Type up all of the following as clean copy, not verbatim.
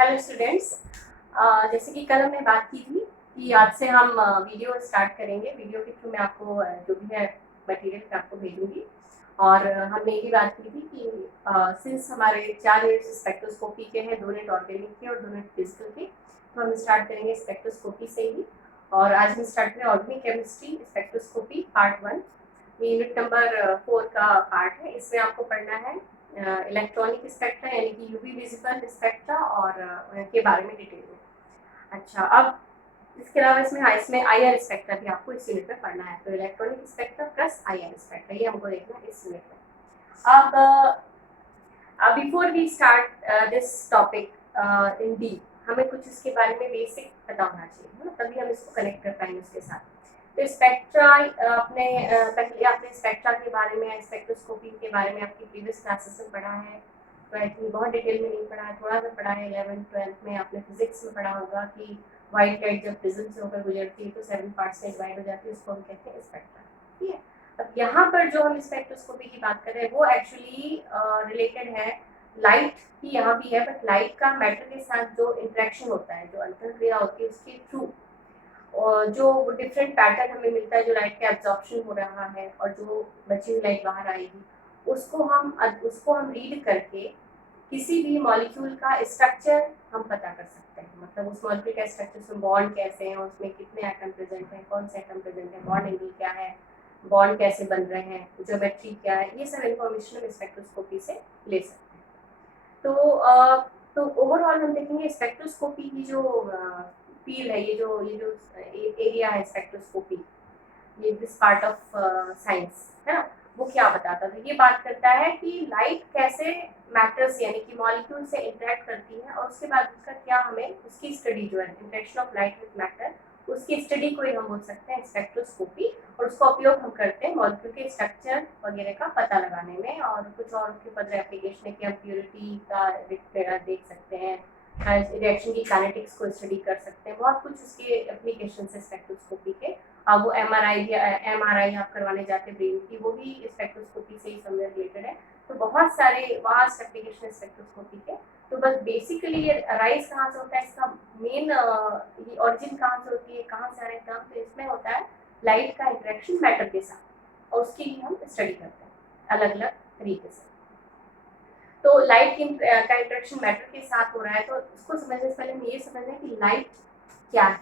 Hello students. जैसे कि कल हमने बात की थी कि आज से हम वीडियो स्टार्ट करेंगे। वीडियो के थ्रू मैं आपको जो भी है मटेरियल मैं आपको भेजूंगी। और हमने ये भी बात की थी कि सिंस हमारे 4 यूनिट स्पेक्ट्रोस्कोपी के हैं, 2 यूनिट ऑर्गेनिक के और 2 यूनिट फिजिकल के, तो हम स्टार्ट करेंगे स्पेक्ट्रोस्कोपी से ही। और आज हम स्टार्ट करें ऑर्गेनिक केमिस्ट्री स्पेक्ट्रोस्कोपी पार्ट 1। ये यूनिट नंबर 4 का पार्ट है। इसमें आपको पढ़ना है इलेक्ट्रॉनिक स्पेक्ट्रा यानी कि यूवी विजिबल स्पेक्ट्रा और के बारे में डिटेल में। अच्छा, अब इसके अलावा इसमें आईआर स्पेक्ट्रा भी आपको इस यूनिट में पढ़ना है। तो electronic spectra plus IR spectra ये हमको देखना है इस यूनिट में। अब before we start this topic in deep, हमें कुछ इसके बारे में बेसिक पता होना चाहिए, है ना, तभी हम इसको कनेक्ट कर पाएंगे उसके साथ। तो स्पेक्ट्रा पहले आपने स्पेक्ट्रा के बारे में, स्पेक्ट्रोस्कोपी के बारे में आपकी प्रीवियस क्लासेस में पढ़ा है। तो आई थिंक बहुत डिटेल में नहीं पढ़ा है, थोड़ा सा पढ़ा है। 11th-12th में आपने फिजिक्स में पढ़ा होगा कि व्हाइट लाइट जब प्रिज्म से होकर गुजरती है तो 7 पार्ट्स में डिवाइड हो जाती है, उसको हम कहते हैं स्पेक्ट्रा। ठीक है, अब यहाँ पर जो हम स्पेक्ट्रोस्कोपी की बात कर रहे हैं वो एक्चुअली रिलेटेड है लाइट की। यहाँ भी है, बट लाइट का मैटर के साथ जो इंटरेक्शन होता है, जो अंतरक्रिया होती है उसके थ्रू, और जो डिफरेंट पैटर्न हमें मिलता है, जो लाइट का एब्जॉर्प्शन हो रहा है और जो बची हुई लाइट बाहर आएगी, उसको हम रीड करके किसी भी मॉलिक्यूल का स्ट्रक्चर हम पता कर सकते हैं। मतलब उस मॉलिक्यूल का स्ट्रक्चर, उसमें बॉन्ड कैसे हैं, उसमें कितने एटम प्रेजेंट हैं, कौन से एटम प्रेजेंट है, बॉन्ड एंगल क्या है, बॉन्ड कैसे बन रहे हैं, ज्योमेट्री क्या है, ये सब इंफॉर्मेशन हम स्पेक्ट्रोस्कोपी से ले सकते हैं। तो ओवरऑल हम देखेंगे स्पेक्ट्रोस्कोपी की जो फील्ड है, ये जो एरिया है स्पेक्ट्रोस्कोपी, ये दिस पार्ट ऑफ साइंस है ना, वो क्या बताता है? तो ये बात करता है कि लाइट कैसे मैटर्स यानी कि मॉलिक्यूल से इंटरेक्ट करती है, और उसके बाद उसका क्या, हमें उसकी स्टडी जो है interaction of light with matter, उसकी स्टडी को ही हम बोल सकते हैं स्पेक्ट्रोस्कोपी। और उसका उपयोग हम करते हैं मॉलिक्यूल के स्ट्रक्चर वगैरह का पता लगाने में, और कुछ और उसके पद एप्लीकेशन है कि हम प्योरिटी का देख सकते हैं, रिएक्शन की काइनेटिक्स को स्टडी कर सकते हैं, बहुत कुछ उसके एप्लीकेशन है स्पेक्ट्रोस्कोपी के। अब वो एमआरआई आप करवाने जाते हैं ब्रेन की, वो भी स्पेक्ट्रोस्कोपी से ही समझ रिलेटेड है। तो बहुत सारे वास्ट एप्लीकेशन स्पेक्ट्रोस्कोपी के। तो बस बेसिकली ये अराइज कहाँ से होता है, इसका मेन ये ऑरिजिन कहाँ से होती है, कहाँ से आ रहे हैं काम, तो इसमें होता है लाइट का इंटरेक्शन मैटर के साथ, और उसकी ही हम स्टडी करते हैं अलग अलग तरीके से। तो लाइट का इंटरेक्शन मैटर के साथ हो रहा है, तो उसको समझने से पहले हम ये समझना है कि लाइट क्या है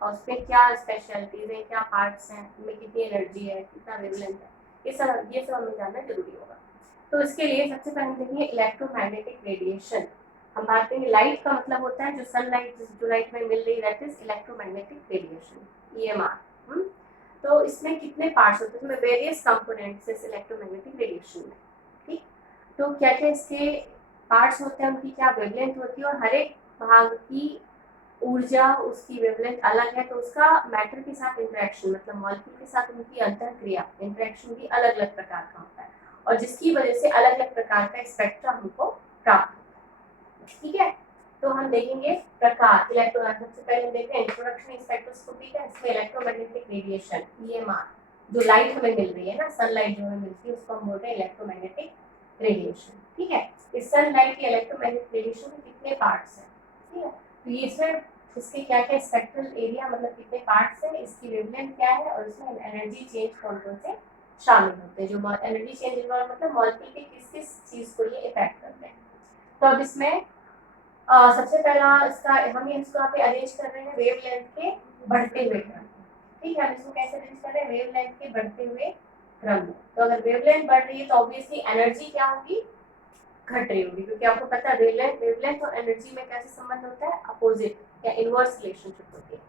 और उसमें क्या स्पेशलिटीज है, क्या पार्ट्स हैं, उनमें कितनी एनर्जी है, कितना वेवलेंथ है, ये सब हमें जानना जरूरी होगा। तो इसके लिए सबसे पहले हम देखेंगे इलेक्ट्रोमैग्नेटिक रेडिएशन। हम बात करेंगे, लाइट का मतलब होता है जो सनलाइट, जो लाइट में मिल रही, that is electromagnetic radiation, EMR। तो इसमें कितने पार्ट्स होते हैं, इसमें वेरियस कंपोनेंट्स इस इलेक्ट्रोमैग्नेटिक रेडिएशन में। ठीक, तो क्या क्या इसके पार्ट्स होते हैं, उनकी क्या वेवलेंथ होती है, और हर एक भाग की ऊर्जा, उसकी वेवलेंथ अलग है, तो उसका मैटर के साथ इंटरेक्शन, मतलब मॉलिक्यूल के साथ उनकी अंतरक्रिया, इंटरेक्शन भी अलग अलग प्रकार का होता है, और जिसकी वजह से अलग अलग प्रकार का स्पेक्ट्रा हमको प्राप्त होता है। ठीक है, तो हम देखेंगे प्रकार इलेक्ट्रो, सबसे पहले देखते हैं इंट्रोडक्शन स्पेक्ट्रोस्कोपी का। इसमें इलेक्ट्रोमैग्नेटिक रेडिएशन EMR, जो लाइट हमें मिल रही है ना, सनलाइट जो हमें मिलती है, उसको हम बोलते हैं इलेक्ट्रोमैग्नेटिक रेडिएशन। ठीक है, इस सनलाइट के इलेक्ट्रोमैग्नेटिक रेडिएशन में कितने पार्ट्स हैं, ठीक है, तो ये इसमें इसके क्या क्या स्पेक्ट्रल एरिया, मतलब कितने पार्ट्स हैं, इसकी वेवलेंथ क्या है, और इसमें एनर्जी चेंज कौन कौन से शामिल होते हैं। जो एनर्जी चेंज मतलब मॉलिक्यूल के किस किस चीज को ये इफेक्ट करते हैं। तो अब इसमें सबसे पहला इसका हम इसको यहाँ पे अरेंज कर रहे हैं वेवलेंथ के बढ़ते हुए क्रम। ठीक है, हम इसको कैसे अरेंज कर रहे हैं, वेवलेंथ के बढ़ते हुए क्रम में। तो अगर वेवलेंथ बढ़ रही है तो ऑब्वियसली एनर्जी क्या होगी, घट रही होगी, क्योंकि आपको पता है वेवलेंथ और एनर्जी में कैसे संबंध होता है, अपोजिट या इनवर्स रिलेशनशिप होती है।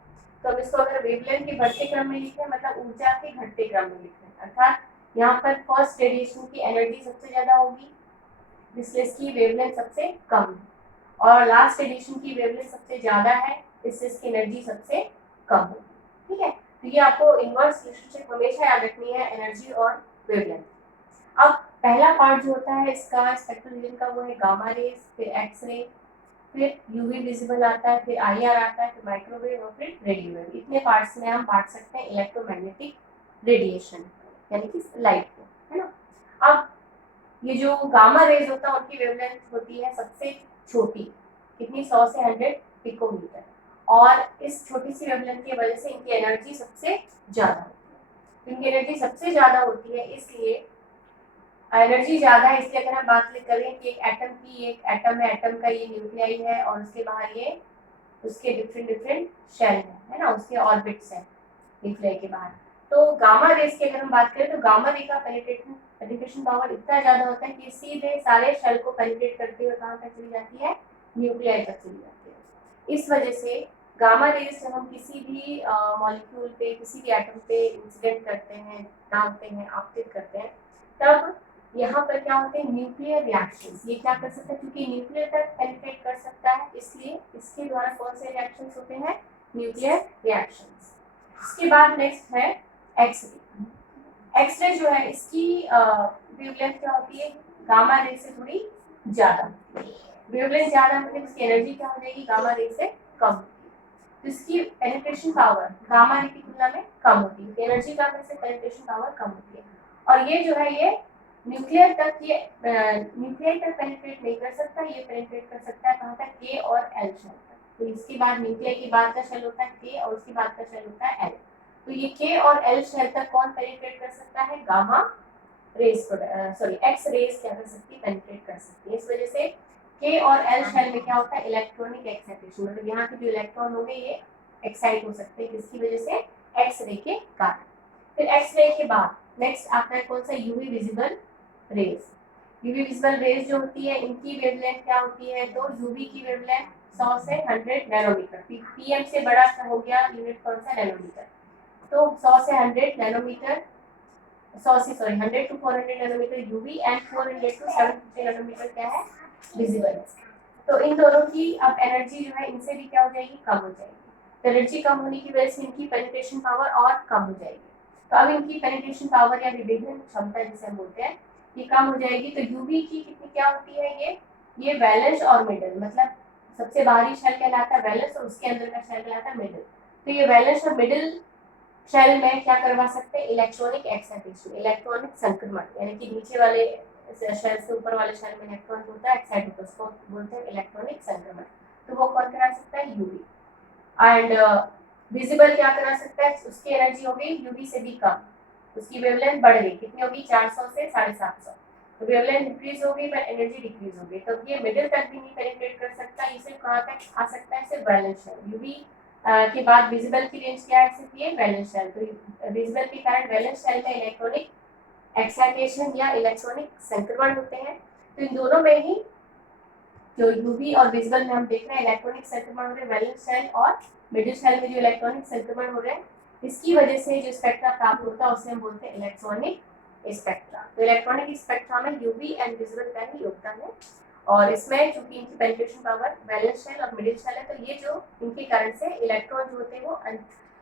तो अब इसको अगर वेवलेंथ के बढ़ते क्रम में लिखें, मतलब ऊर्जा के घटते क्रम में लिखें, अर्थात यहाँ पर फर्स्ट रेडिएशन की एनर्जी सबसे ज्यादा होगी, इसलिए इसकी वेवलेंथ सबसे कम है, और लास्ट एडिशन की वेवलेंथ सबसे ज्यादा है, इससे इसकी एनर्जी सबसे कम होगी। ठीक है, तो ये आपको इनवर्स रिलेशनशिप हमेशा याद रखनी है, एनर्जी और वेवलेंथ। अब पहला पार्ट जो होता है इसका स्पेक्ट्रल रीजन का, वो है गामा रेज, फिर एक्सरे, फिर यूवी विजिबल आता है, फिर आईआर आता है, फिर माइक्रोवेव और फिर रेडियो वेव। इतने पार्ट्स में हम बांट सकते हैं इलेक्ट्रोमैग्नेटिक रेडिएशन यानी कि लाइट को, है ना। अब ये जो गामा रेज होता है उनकी वेवलेंथ होती है सबसे छोटी, कितनी 100 से 100 पिकोमीटर। और इस छोटी सी वेवलेंथ की वजह से इनकी एनर्जी सबसे ज़्यादा होती है। इनकी एनर्जी सबसे ज़्यादा होती है, इसलिए एनर्जी ज़्यादा है, इसलिए अगर हम बात करें कि एक एटम की, एक एटम है, एटम का ये न्यूक्लियाई है और उसके बाहर ये उसके डिफरेंट शेल है ना, उसके ऑर्बिट्स हैं न्यूक्लियाई के बाहर। तो गामा रेस की अगर हम बात करें तो गामा रे का पेनिट्रेशन पावर इतना ज़्यादा होता है कि सीधे सारे शेल को पेनिट्रेट करते हुए कहाँ तक चली जाती है, न्यूक्लियाई तक चली जाती है। इस वजह से गामा रेस जब हम किसी भी मॉलिक्यूल पे, किसी भी एटम पे इंसिडेंट करते हैं, डालते हैं, आपतित करते हैं, तब यहाँ पर क्या होते हैं, न्यूक्लियर रिएक्शंस। ये क्या कर सकता है, क्योंकि न्यूक्लियर तक पेनिट्रेट कर सकता है, इसलिए इसके द्वारा कौन से रिएक्शंस होते हैं, न्यूक्लियर रिएक्शंस। इसके बाद नेक्स्ट है एक्सरे। एक्सरे जो है इसकी वेवलेंथ क्या होती है, गामा रे से थोड़ी ज़्यादा। वेवलेंथ ज़्यादा मतलब इसकी एनर्जी क्या हो जाएगी, गामा रे से कम होती है। तो इसकी पेनिट्रेशन पावर गामा रे की तुलना में कम होती है, एनर्जी कम है, पेनिट्रेशन पावर कम होती है। और ये जो है ये न्यूक्लियर तक, ये न्यूक्लियर तक पेनिट्रेट नहीं कर सकता, ये पेनिट्रेट कर सकता है कहाँ तक, के और एल शेल तक। तो इसके बाद न्यूक्लियर के बाद का शेल होता है के और उसके बाद का शेल होता है एल। तो ये के और एल शेल तक कौन पेनिट्रेट कर सकता है, gamma rays, sorry X rays क्या कर सकती है, पेनिट्रेट कर सकती है। इस वजह से के और एल शेल में क्या होता है, इलेक्ट्रॉनिक एक्साइटेशन, मतलब यहाँ के जो इलेक्ट्रॉन होंगे ये एक्साइट हो सकते हैं, किसकी वजह से, एक्स रे के कारण। फिर एक्स रे के बाद नेक्स्ट आता है कौन सा, UV visible raise. UV visible raise जो होती है इनकी वेवलेंथ क्या होती है, तो यूवी की वेवलेंथ 100 से 100 नैनोमीटर, पीएम से बड़ा हो गया यूनिट कौन सा, नैनोमीटर। तो 100 से 100 nanometer, 100 to 400 nanometer UV and 400 to 750 nanometer क्या है, विजिबल। तो इन दोनों की अब एनर्जी जो है इनसे भी क्या हो जाएगी, कम हो जाएगी। एनर्जी कम होने की वजह से इनकी पेनिट्रेशन पावर और कम हो जाएगी। तो अब इनकी पेनिट्रेशन पावर या विभेदन क्षमता जिसे हम बोलते हैं ये कम हो जाएगी। तो यूवी की कितनी क्या होती है, ये वैलेंस और मिडल, मतलब सबसे बाहरी शेल कहलाता है वैलेंस और उसके अंदर का शेल कहलाता है मिडल। तो ये वैलेंस और मिडल शेल में क्या करवा सकते हैं, इलेक्ट्रॉनिक एक्साइटेशन, इलेक्ट्रॉनिक संक्रमण, यानी कि नीचे वाले शेल से ऊपर वाले शेल में इलेक्ट्रॉन होता है एक्साइट होता है, उसको बोलते हैं इलेक्ट्रॉनिक संक्रमण। तो वो कौन करा सकता है, यूवी। एंड विजिबल क्या करा सकता है, उसकी एनर्जी हो गई यूवी से भी कम, उसकी वेवलेंथ बढ़ गई, कितनी होगी, 400 से 750। तो वेवलेंथ इंक्रीज हो गई पर एनर्जी डिक्रीज हो गई। तो ये मिडिल तक भी नहीं पेनिट्रेट कर सकता, इसे कहाँ तक आ सकता है, सिर्फ वैलेंस शेल। यूवी के बाद विजिबल की रेंज क्या है, सिर्फ ये वैलेंस शेल। तो विजिबल के कारण वैलेंस शेल में इलेक्ट्रॉनिक एक्साइटेशन या इलेक्ट्रॉनिक संक्रमण होते हैं। तो इन दोनों में ही जो यूवी और विजिबल में हम देख रहे हैं इलेक्ट्रॉनिक संक्रमण हो रहे हैं, वैलेंस शेल और मिडिल शेल में जो इलेक्ट्रॉनिक संक्रमण हो रहे हैं, इसकी वजह से जो स्पेक्ट्रा प्राप्त होता है उसे हम बोलते हैं इलेक्ट्रॉनिक स्पेक्ट्रा। तो इलेक्ट्रॉनिक स्पेक्ट्रा में यूवी एंड विजिबल का ही योगदान है। और इसमें चूंकि इनकी पेनिट्रेशन पावर वैलेंस शेल और मिडिल शेल है, तो ये जो इनके कारण से इलेक्ट्रॉन जो होते हैं वो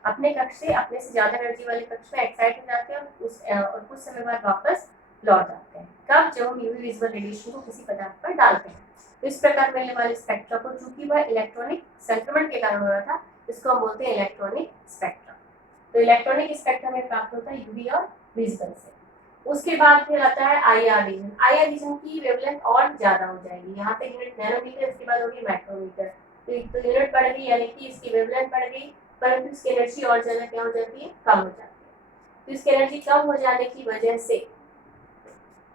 अपने कक्ष से, अपने से ज्यादा एनर्जी वाले कक्ष में एक्साइट हो जाते हैं और कुछ समय बाद वापस लौट जाते हैं। कब, जब हम यूवी विजिबल रेडिएशन को किसी पदार्थ पर डालते हैं। तो इस प्रकार मिलने वाले स्पेक्ट्रा को, चूंकि वह इलेक्ट्रॉनिक संक्रमण के कारण हो रहा था, इसको हम बोलते हैं इलेक्ट्रॉनिक स्पेक्ट्रा। तो इलेक्ट्रॉनिक स्पेक्ट्रा में प्राप्त होता है यूवी और विजिबल से। उसके बाद फिर आता है आईआर रीजन। आईआर रीजन की वेवलेंथ और ज्यादा हो जाएगी, यहाँ पे यूनिट नैनोमीटर, इसके बाद होगी माइक्रोमीटर। तो यूनिट बढ़ गई, यानी कि इसकी वेवलेंथ बढ़ गई, परंतु इसकी एनर्जी और ज्यादा क्या हो जाती है, कम हो जाती है। तो इसकी एनर्जी कम हो जाने की वजह से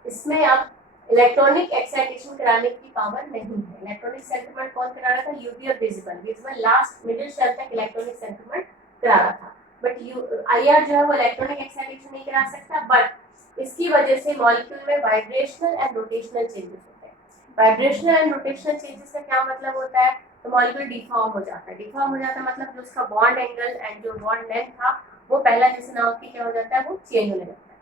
इसमें अब इलेक्ट्रॉनिक एक्साइटेशन कराने की पावर नहीं है। इलेक्ट्रॉनिक संक्रमण कौन करा रहा था, यूवी और visible. Visible last middle shell तक इलेक्ट्रॉनिक संक्रमण करा रहा था, बट आईआर जो है वो इलेक्ट्रॉनिक एक्साइटेशन नहीं करा सकता। बट इसकी वजह से मॉलिक्यूल में वाइब्रेशनल एंड रोटेशनल चेंजेस होते हैं। वाइब्रेशनल एंड रोटेशनल चेंजेस का क्या मतलब होता है, तो मॉलिक्यूल डिफॉर्म हो जाता है। डिफॉर्म हो जाता है मतलब जो उसका बॉन्ड एंगल एंड जो बॉन्ड लेंथ था वो पहला जैसे नाउ की क्या हो जाता है, वो चेंज होने लगता है।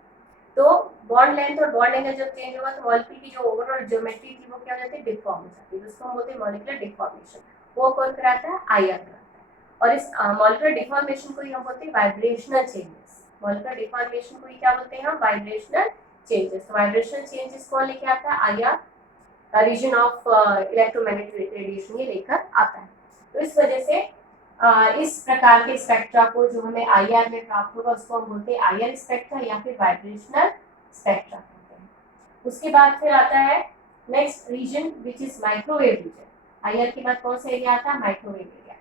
तो बॉन्ड लेंथ और बॉन्ड एंगल जब चेंज होगा तो मॉलिक्यूल की जो ओवरऑल ज्योमेट्री थी वो क्या हो जाती है, डिफॉर्म हो जाती है, जिसको हम बोलते हैं मॉलिक्यूलर डिफॉर्मेशन। वो कौन कराता है, आईआर कराता है। और इस मॉलिक्यूलर डिफॉर्मेशन को ही हम बोलते हैं वाइब्रेशनल चेंजेस। मॉलिक्यूलर डिफॉर्मेशन को ही क्या बोलते हैं हम, वाइब्रेशनल चेंजेस। तो वाइब्रेशनल चेंजेस कौन लेके आता है, IR region of electromagnetic radiation ये लेकर आता है। तो इस वजह से इस प्रकार के स्पेक्ट्रा को जो हमें आईआर में प्राप्त होगा उसको हम बोलते हैं आईआर स्पेक्ट्रा या फिर वाइब्रेशनल स्पेक्ट्रा कहते हैं। उसके बाद फिर आता है next region which is microwave region. IR के बाद कौन सा एरिया आता है? Microwave area.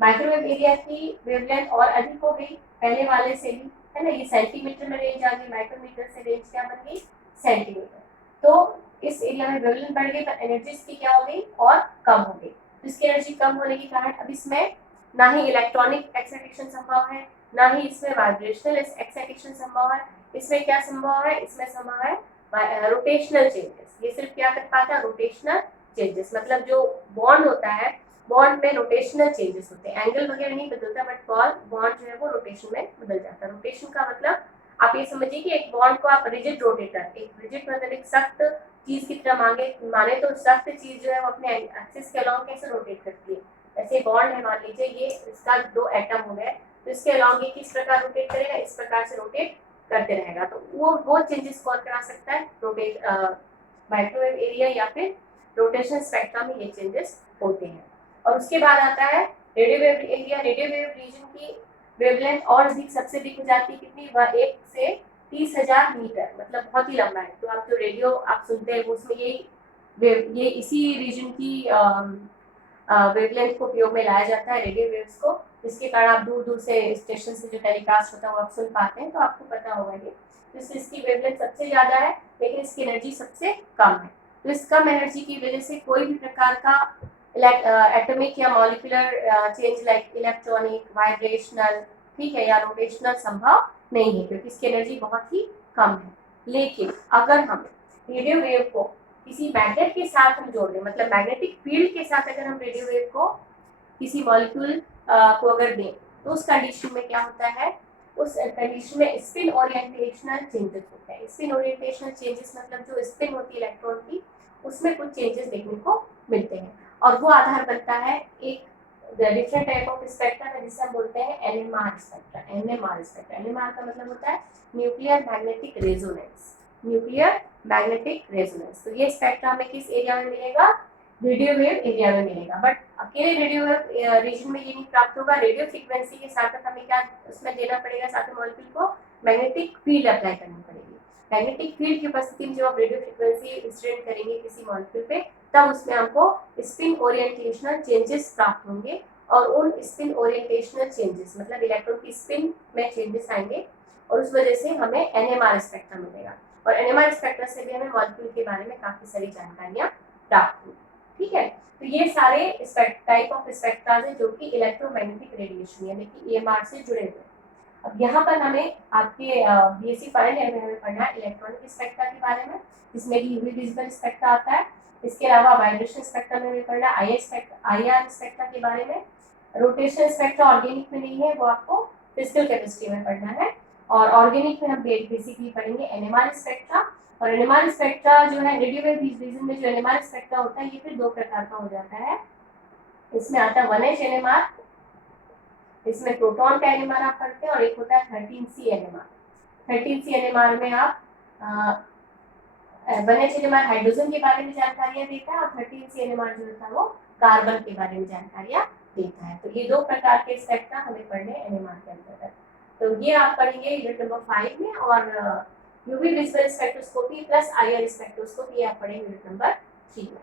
माइक्रोवेव एरिया की वेवलेंथ और अधिक हो गई पहले वाले से भी, है ना, ये सेंटीमीटर में रेंज आ गई, माइक्रोमीटर से रेंज क्या बन गई? सेंटीमीटर। तो इस एरिया में वेवलेंथ बढ़ गई पर एनर्जी इसकी क्या हो गई? और कम हो गई। तो इसकी एनर्जी कम होने के कारण अब इसमें ना ही इलेक्ट्रॉनिक एक्साइटेशन संभव है, ना ही इसमें वाइब्रेशनल एक्साइटेशन संभव है। इसमें क्या संभव है? इसमें संभव है रोटेशनल चेंजेस। ये सिर्फ क्या कर पाता है? रोटेशनल चेंजेस, मतलब जो बॉन्ड होता है, बॉन्ड में रोटेशनल चेंजेस होते हैं, एंगल वगैरह नहीं बदलता बट बॉन्ड जो है वो रोटेशन में बदल जाता है। रोटेशन का मतलब आप ये समझिए कि एक बॉन्ड को आप रिजिड रोटेटर, एक रिजिड मतलब एक सख्त चीज की तरह माने तो सख्त चीज जो है वो अपने एक्सिस के अलॉन्ग कैसे रोटेट करती है, ऐसे बॉन्ड है, मान लीजिए ये इसका दो एटम हो गए तो इसके अलॉन्ग ये किस प्रकार रोटेट करेगा? इस प्रकार से रोटेट करते रहेगा। तो वो चेंजेस कौन करा सकता है? रोटेट माइक्रोवेव एरिया या फिर रोटेशन स्पेक्ट्रम में ये चेंजेस होते हैं। और उसके बाद आता है radio wave area. Radio wave region की वेवलेंथ और अधिक, सबसे अधिक हो जाती है कितनी? 1 से 30,000 मीटर, मतलब बहुत ही लंबा है। तो आप जो रेडियो आप सुनते हैं उसमें ये इसी रीजन की वेवलेंथ को उपयोग में लाया जाता है, रेडियो वेव्स को, जिसके कारण आप दूर दूर से स्टेशन से जो टेलीकास्ट होता है वो आप सुन पाते हैं। तो आपको पता होगा ये, तो इसकी वेवलेंथ सबसे ज्यादा है लेकिन इसकी एनर्जी सबसे कम है। तो इस कम एनर्जी की वजह से कोई भी प्रकार का एटॉमिक या molecular change like electronic, vibrational, ठीक है, या रोटेशनल संभव नहीं है क्योंकि इसकी एनर्जी बहुत ही कम है। लेकिन अगर हम रेडियो वेव को किसी मैग्नेट के साथ हम जोड़ दें, मतलब मैग्नेटिक फील्ड के साथ अगर हम रेडियो वेव को किसी मॉलिक्यूल को अगर दें तो उस कंडीशन में क्या होता है? उस कंडीशन में स्पिन ओरिएंटेशनल चेंजेस होते हैं। स्पिन ओरिएंटेशनल चेंजेस मतलब जो स्पिन होती है इलेक्ट्रॉन की उसमें कुछ चेंजेस देखने को मिलते हैं और वो आधार बनता है एक डिफरेंट टाइप ऑफ स्पेक्ट्रम है जिसे हम बोलते हैं NMR spectrum. NMR spectrum, NMR का मतलब होता है nuclear magnetic resonance. Nuclear magnetic resonance. तो ये स्पेक्ट्रम हमें किस एरिया में मिलेगा? रेडियो वेव एरिया में मिलेगा। बट अकेले रेडियो वेव रीजन में ये नहीं प्राप्त होगा, रेडियो फ्रीक्वेंसी के साथ हमें क्या उसमें देना पड़ेगा? साथ में मॉलिक्यूल को मैग्नेटिक फील्ड अप्लाई करनी पड़ेगी। मैग्नेटिक फील्ड की उपस्थिति में जब आप रेडियो फ्रीक्वेंसी इंसिडेंट करेंगे किसी मॉलिक्यूल पे तब उसमें हमको स्पिन ओरिएंटेशनल चेंजेस प्राप्त होंगे और उन स्पिन ओरिएंटेशनल चेंजेस मतलब इलेक्ट्रॉन की स्पिन में चेंजेस आएंगे और उस वजह से हमें एनएमआर स्पेक्ट्रम मिलेगा और एनएमआर स्पेक्ट्रम से भी हमें मॉलिक्यूल के बारे में काफी सारी जानकारियां प्राप्त होंगी। ठीक है, तो ये सारे टाइप ऑफ स्पेक्ट्रा है जो कि इलेक्ट्रोमैग्नेटिक रेडिएशन यानी कि ईएमआर से जुड़े हुए। अब यहाँ पर हमें आपके बीएससी फाइनल ईयर में हमें पढ़ना है इलेक्ट्रॉनिक स्पेक्ट्रा के बारे में, जिसमें कि यूवी विजिबल स्पेक्ट्रा आता है। इसके अलावा वाइब्रेशन स्पेक्ट्रा में हमें पढ़ना है आईआर स्पेक्ट्रा के बारे में। रोटेशन स्पेक्ट्रा ऑर्गेनिक में नहीं है, वो आपको फिजिकल केमिस्ट्री में पढ़ना है। और ऑर्गेनिक में हम बेसिकली पढ़ेंगे एनएमआर स्पेक्ट्रा। और एनएमआर स्पेक्ट्रा जो है रेडियो वेव रीजन में जो एनएमआर स्पेक्ट्रा होता है ये फिर दो प्रकार का हो जाता है। इसमें आता है 1H एनएमआर, इसमें प्रोटॉन का एनएमआर आप पढ़ते हैं, और एक होता है 13C एनएमआर। 13C एनएमआर में आप 1H एनएमआर हाइड्रोजन के बारे में जानकारियां देता है और 13C एनएमआर जो होता है वो कार्बन के बारे में जानकारियां देता है। तो ये दो प्रकार के स्पेक्ट्रा हमें पढ़ने एनएमआर के अंतर्गत। तो ये आप पढ़ेंगे यूनिट नंबर 5 में। और UV visible spectroscopy plus IR spectroscopy आप पढ़ेंगे यूनिट नंबर 3 में।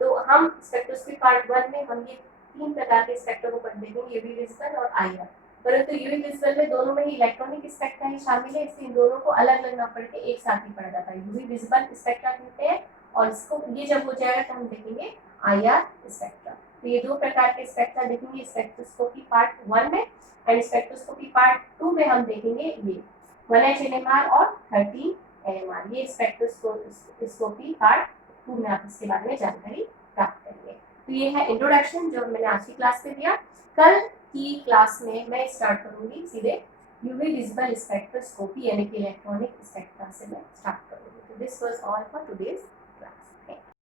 तो हम स्पेक्ट्रोस्कोपी पार्ट 1 में हम ये 3 प्रकार के स्पेक्ट्रा को पढ़ देंगे, यूवी विजिबल और आईआर। परंतु यूवी विजिबल में दोनों में ही इलेक्ट्रॉनिक स्पेक्ट्रा ही शामिल है, इसलिए इन दोनों को अलग अलग ना पढ़ के एक साथ ही पढ़ा जाता है। यूवी विजिबल स्पेक्ट्रा कहते हैं और इसको ये जब हो जाएगा तो हम देखेंगे आईआर स्पेक्ट्रा। तो ये दो प्रकार के स्पेक्ट्रा देखेंगे स्पेक्ट्रोस्कोपी पार्ट 1 में, एंड स्पेक्ट्रोस्कोपी पार्ट 2 में हम देखेंगे ये 1H एनएमआर और 13 एनएमआर। ये स्पेक्ट्रोस्कोपी पार्ट 2 में आप इसके बारे में जानकारी प्राप्त करेंगे। तो ये है इंट्रोडक्शन जो मैंने आज की क्लास में दिया। कल की क्लास में मैं स्टार्ट करूंगी सीधे यूवी विजिबल स्पेक्ट्रोस्कोपी यानी कि इलेक्ट्रॉनिक स्पेक्ट्रा से मैं स्टार्ट करूंगी। तो this was all for today's